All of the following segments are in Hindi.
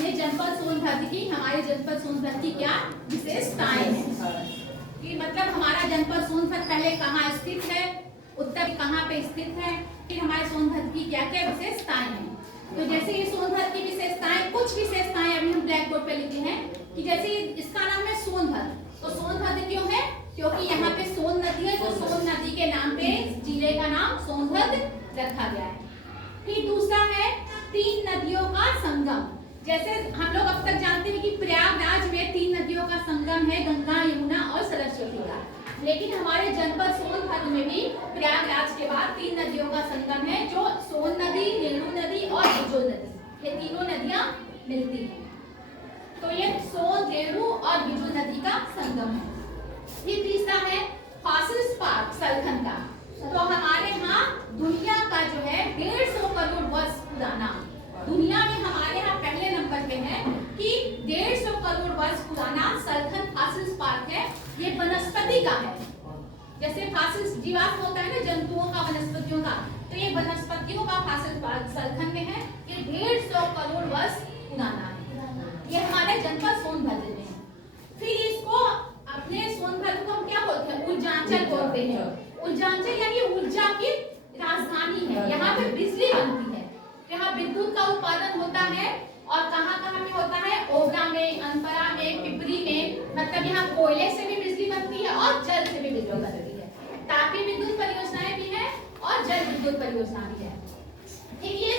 अपने जनपद सोनभद्र की, हमारे जनपद सोनभद्र की क्या विशेषताएं हैं कि मतलब हमारा जनपद सोनभद्र पहले कहाँ स्थित है, उत्तर कहाँ पे स्थित है, फिर हमारे सोनभद्र की क्या क्या विशेषताएं हैं। तो जैसे ये सोनभद्र की विशेषताएं, कुछ विशेषताएं अभी हम ब्लैक बोर्ड पे लिखे हैं कि जैसे इसका नाम है सोनभद्र, तो सोनभद्र क्यों है, क्योंकि यहाँ पे सोन नदी है, तो सोन नदी के नाम पे जिले का नाम सोनभद्र रखा गया है। फिर दूसरा है 3 नदियों का संगम। जैसे हम लोग अब तक जानते हैं कि प्रयागराज में 3 नदियों का संगम है, गंगा, यमुना और सरस्वती का, लेकिन हमारे जनपद सोनभद्र में भी प्रयागराज के बाद 3 नदियों का संगम है, जो सोन नदी, रेणु नदी और बिजोल नदी, ये तीनों नदियां मिलती हैं। तो ये सोन, रेणु और बिजोल नदी का संगम है। फिर तीसरा है फॉसिल्स पार्क सलखन का। तो हमारे यहाँ दुनिया का जो है 150 करोड़ वर्ष पुराना, दुनिया में हमारे यहाँ पहले नंबर पे है कि 150 करोड़ वर्ष पुराना सलखन फॉसिल्स पार्क है। ये वनस्पति का है, जैसे फॉसिल्स जीवाश्म होता है ना जंतुओं का, वनस्पतियों का, तो ये वनस्पतियों का फॉसिल्स पार्क सलखन में है। ये 150 करोड़ वर्ष पुराना है, ये हमारे जनपद सोनभद्र में है। फिर इसको अपने सोनभद्र को हम क्या बोलते हैं, ऊर्जांचल बोलते हैं। ऊर्जांचल यानी ऊर्जा की राजधानी है, यहाँ पे बिजली बनती है, यहाँ विद्युत का उत्पादन होता है। और कहाँ में होता है, ओबरा में, अनपरा में, पिपरी में, मतलब यहाँ कोयले से भी बिजली बनती है और जल से भी बिजली बनती है। तापीय विद्युत परियोजनाएं भी है और जल विद्युत परियोजना भी है। ठीक, ये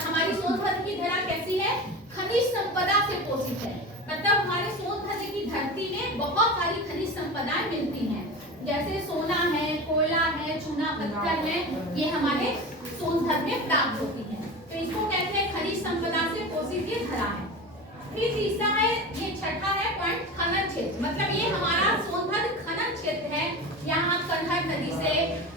हमारी सोनभद्र की धरा कैसी है, खनिज संपदा से पोषित है, मतलब हमारे सोनभद्र की धरती में बहुत सारी खनिज संपदाएं मिलती हैं, जैसे सोना है, कोयला है, चूना पत्थर है, ये हमारे सोनभद्र में प्राप्त होती है। तो इसको कहते हैं खनिज संपदा से पोषित ये धरा है। फिर तीसरा है, ये छठा है पॉइंट, खनन क्षेत्र, मतलब ये हमारा सोनभद्र खनन क्षेत्र है। यहाँ कन्हर नदी से,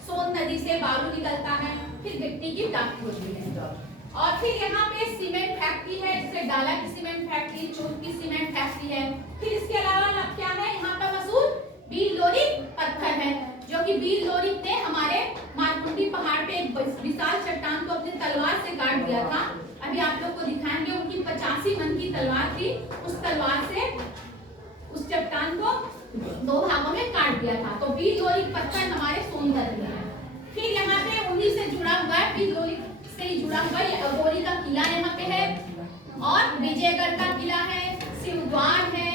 सोन नदी से बालू निकलता है, फिर मिट्टी की प्राप्ति होती है। और फिर यहाँ पे सीमेंट फैक्ट्री है, जैसे डाला की सीमेंट फैक्ट्री, चून की सीमेंट फैक्ट्री है। फिर इसके अलावा क्या है, यहाँ पे मशहूर बीर लोरिक पत्थर है, जो कि बीर लोरिक ने हमारे मारकुंडी पहाड़ पे एक विशाल चट्टान को अपनी तलवार से काट दिया था। अभी आप लोग को दिखाएंगे, उनकी 85 मन की तलवार थी, उस तलवार से उस चट्टान को 2 भागों में काट दिया था। तो बीर लोरिक पत्थर हमारे सोनभद्र में है। फिर यहाँ पे उन्हीं से जुड़ा हुआ है, बीर लोरिक से ही जुड़ा हुआ है अघोरी का किला यहाँ पे है, और विजयगढ़ का किला है, शिवद्वार है,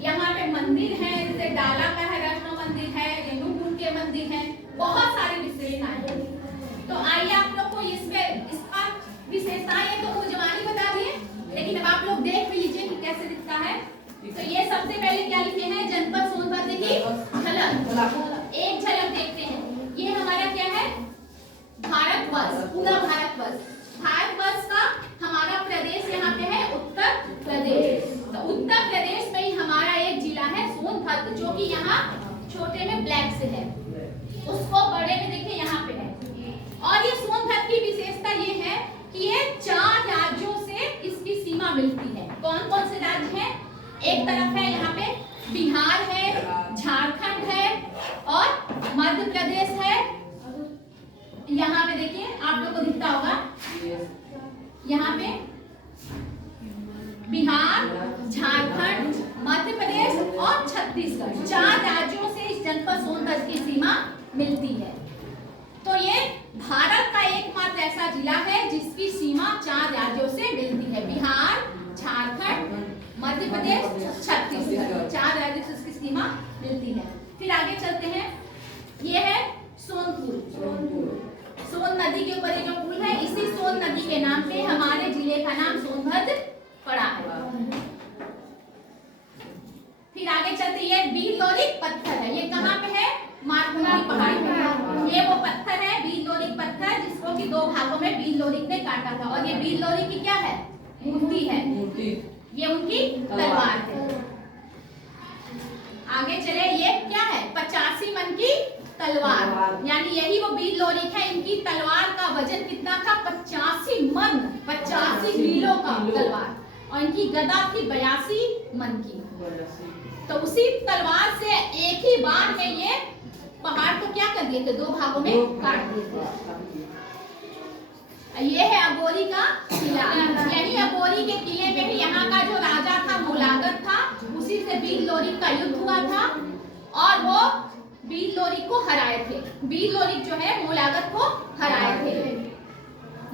यहाँ पे मंदिर है, जैसे डाला का है, वैष्णो मंदिर है, रेणुकूट के मंदिर है, बहुत सारे विशेषताएं हैं। तो आइए आप लोग को इसमें इसका विशेषताएं तो जवानी बता दिए, लेकिन अब आप लोग देख भी लीजिए कि कैसे दिखता है। तो ये सबसे पहले क्या लिखे हैं, जनपद सोनभद्र की झलक, एक झलक देखते हैं। ये हमारा क्या है, भारतवर्ष, पूरा भारतवर्ष, भारतवर्ष का हमारा प्रदेश यहाँ पे है उत्तर प्रदेश। तो उत्तर प्रदेश में ही हमारा एक जिला है सोनभद्र, जो कि यहाँ छोटे में ब्लैक से है, उसको बड़े में देखिए यहाँ पे है। और ये सोनभद्र की विशेषता ये है कि ये 4 राज्यों से इसकी सीमा मिलती है। कौन कौन से राज्य हैं, एक तरफ है यहाँ पे बिहार है, झारखंड है और मध्य प्रदेश है। यहाँ पे देखिए आप लोग को दिखता होगा, यहाँ पे बिहार, झारखंड, मध्य प्रदेश और छत्तीसगढ़, 4 राज्यों से इस जनपद सोनभद्र की सीमा मिलती है। तो ये भारत का एकमात्र ऐसा जिला है जिसकी सीमा 4 राज्यों से मिलती है, बिहार, झारखंड, मध्य प्रदेश, छत्तीसगढ़, 4 राज्यों से इसकी सीमा मिलती है। फिर आगे चलते हैं, ये है सोनपुर, सोन नदी के ऊपर जो पुल है, इसी सोन नदी के नाम पे हमारे जिले का नाम सोनभद्र पड़ा है। फिर आगे चलते, ये बीर लोरिक पत्थर है, ये कहाँ पे है, मारकुंडी पहाड़ पे। ये वो पत्थर है बीर लोरिक पत्थर, जिसको कि 2 भागों में बीर लोरिक ने काटा था। और ये बीर लोरिक की क्या है, मूर्ति है, ये उनकी तलवार है। आगे चले, ये क्या है, 85 मन की तलवार, यानी यही वो बीर लोरिक है। इनकी तलवार का वजन कितना था, 85 मन, 85 किलो का तलवार, और इनकी गदा थी 82 मन की। तो उसी तलवार से एक ही बार में ये पहाड़ को क्या कर दिए थे, 2 भागों में काट दिए थे। ये है अघोरी का किला। यही अघोरी के किले में ही यहाँ का जो राजा था मोलागत था, उसी से बीर लोरिक का युद्ध हुआ था और वो बीर लोरिक को हराए थे। बीर लोरिक जो है मोलागत को हराए थे।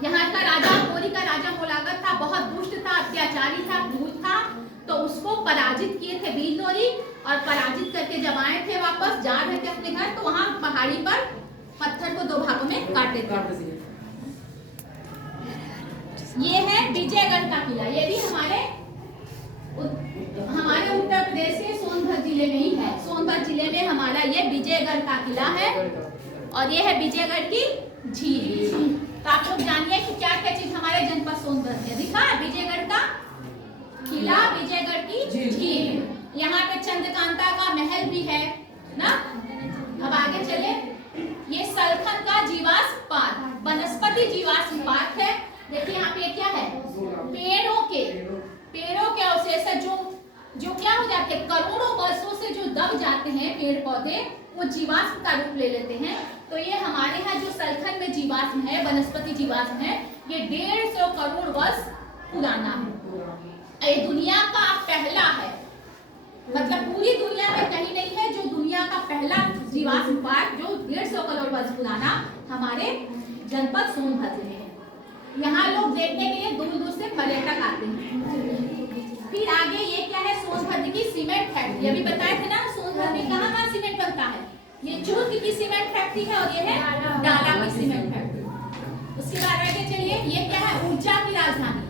यहाँ का राजा अघोरी का राजा मोलागत था, बहुत दुष्ट था, अत्याचारी था, क्रूर था, तो उसको पराजित किए थे बीर लोरिक। और पराजित करके जब आए थे वापस जा रहे थे अपने घर, तो वहां पहाड़ी पर पत्थर को 2 भागों में काटे थे। ये है विजयगढ़ का किला। ये भी हमारे उत्तर प्रदेश के सोनभद्र जिले में ही है। सोनभद्र जिले में हमारा ये विजयगढ़ का किला है और ये है विजयगढ़ की झील। तो आप लोग जानिए कि क्या क्या चीज हमारे जनपद सोनभद्र में दिखा है। विजयगढ़ का किला, विजयगढ़ की झील, यहाँ पे चंद्रकांता का महल भी है ना। अब आगे चले। ये सलखन का जीवाश्म पार्क, वनस्पति जीवाश्म पार्क है। देखिए यहाँ पे क्या है, पेड़ों के अवशेष जो क्या हो जाते हैं, करोड़ों वर्षों से जो दब जाते हैं पेड़ पौधे, वो जीवाश्म का रूप ले लेते हैं। तो ये हमारे यहाँ जो सलखन में जीवाश्म है, वनस्पति जीवाश्म है, ये 150 करोड़ वर्ष पुराना है। ये दुनिया का पहला है, मतलब पूरी दुनिया में कहीं नहीं है जो दुनिया का पहला जीवाश्म पार्क जो 150 करोड़ वर्ष पुराना हमारे जनपद सोनभद्र में है। यहाँ लोग देखने के लिए दूर दूर से पर्यटक आते हैं। फिर आगे ये क्या है, सोनभद्र की सीमेंट फैक्ट्री। अभी बताए थे ना सोनभद्र में कहाँ कहाँ सीमेंट बनता है। ये चूर्क की सीमेंट फैक्ट्री है और ये है डाला की सीमेंट फैक्ट्री। उसके बाद आगे चलिए, ये क्या है, ऊर्जा की राजधानी,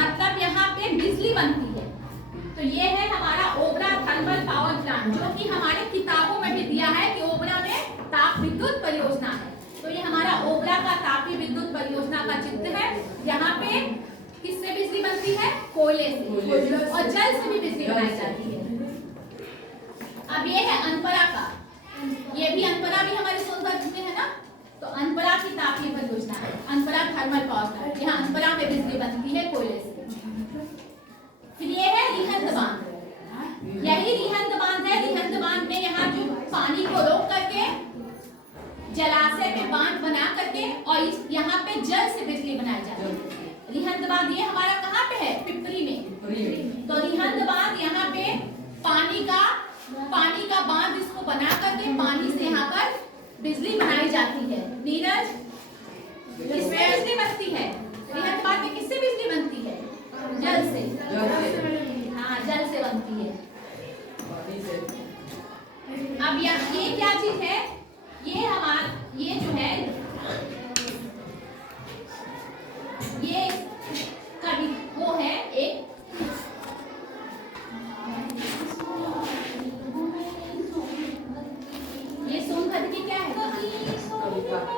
मतलब यहाँ पे बिजली बनती है। तो ये है हमारा ओबरा थर्मल पावर प्लांट, जो कि हमारे किताबों में भी दिया है कि ओबरा में ताप विद्युत परियोजना है। तो ये हमारा ओबरा का तापीय विद्युत परियोजना का चित्र है। यहाँ पे किससे बिजली बनती है, कोयले से और जल से भी बिजली बनाई जाती है। अब ये है अनपरा का, ये भी अनपरा भी हमारे सोनभद्र में है ना। तो अनपरा की तापीय परियोजना है, अनपरा थर्मल पावर प्लांट। यहाँ अनपरा में बिजली बनती है कोयले से। फिर ये है रिहंद बांध, यही रिहंद बांध है। रिहंद बांध में यहाँ जो पानी को रोक करके जलाशय में बांध बना करके और यहाँ पे जल से बिजली बनाई जाती है। रिहंद बांध ये हमारा कहाँ पे है, पिपरी में। तो रिहंद बांध यहाँ पे पानी का बांध इसको बना करके पानी से यहाँ पर बिजली बनाई जाती है। नीरज, किससे बिजली बनती है, रिहंद बांध में किससे बिजली बनती है, जल से। हाँ, जल से बनती है। अब ये क्या चीज है, ये जो है ये कभी वो है एक ये सोनभद्र की क्या है,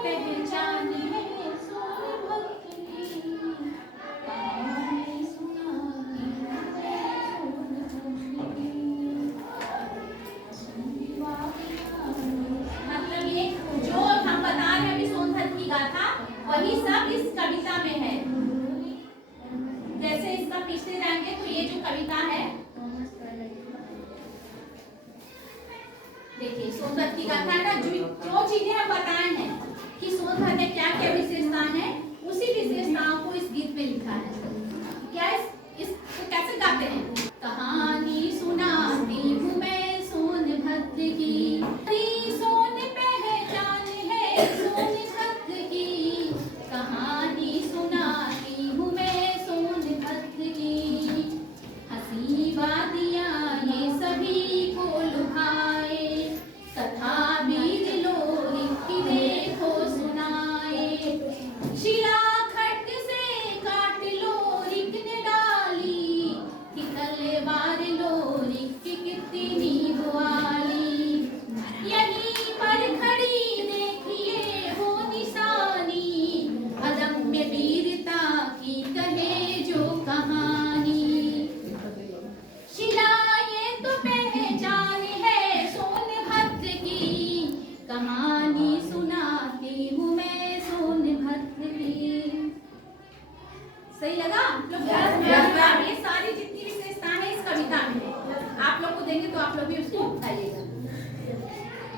पहचान में सोनभद्र की। मतलब ये जो हम बता रहे हैं अभी सोनभद्र की गाथा, वही सब इस कविता में है। जैसे इसका पीछे जाएंगे तो ये जो कविता है, देखिए सोनभद्र की गाथा है ना। जो चीजें हम बताए हैं कि सोनभद्र में क्या क्या विशेषताएं हैं,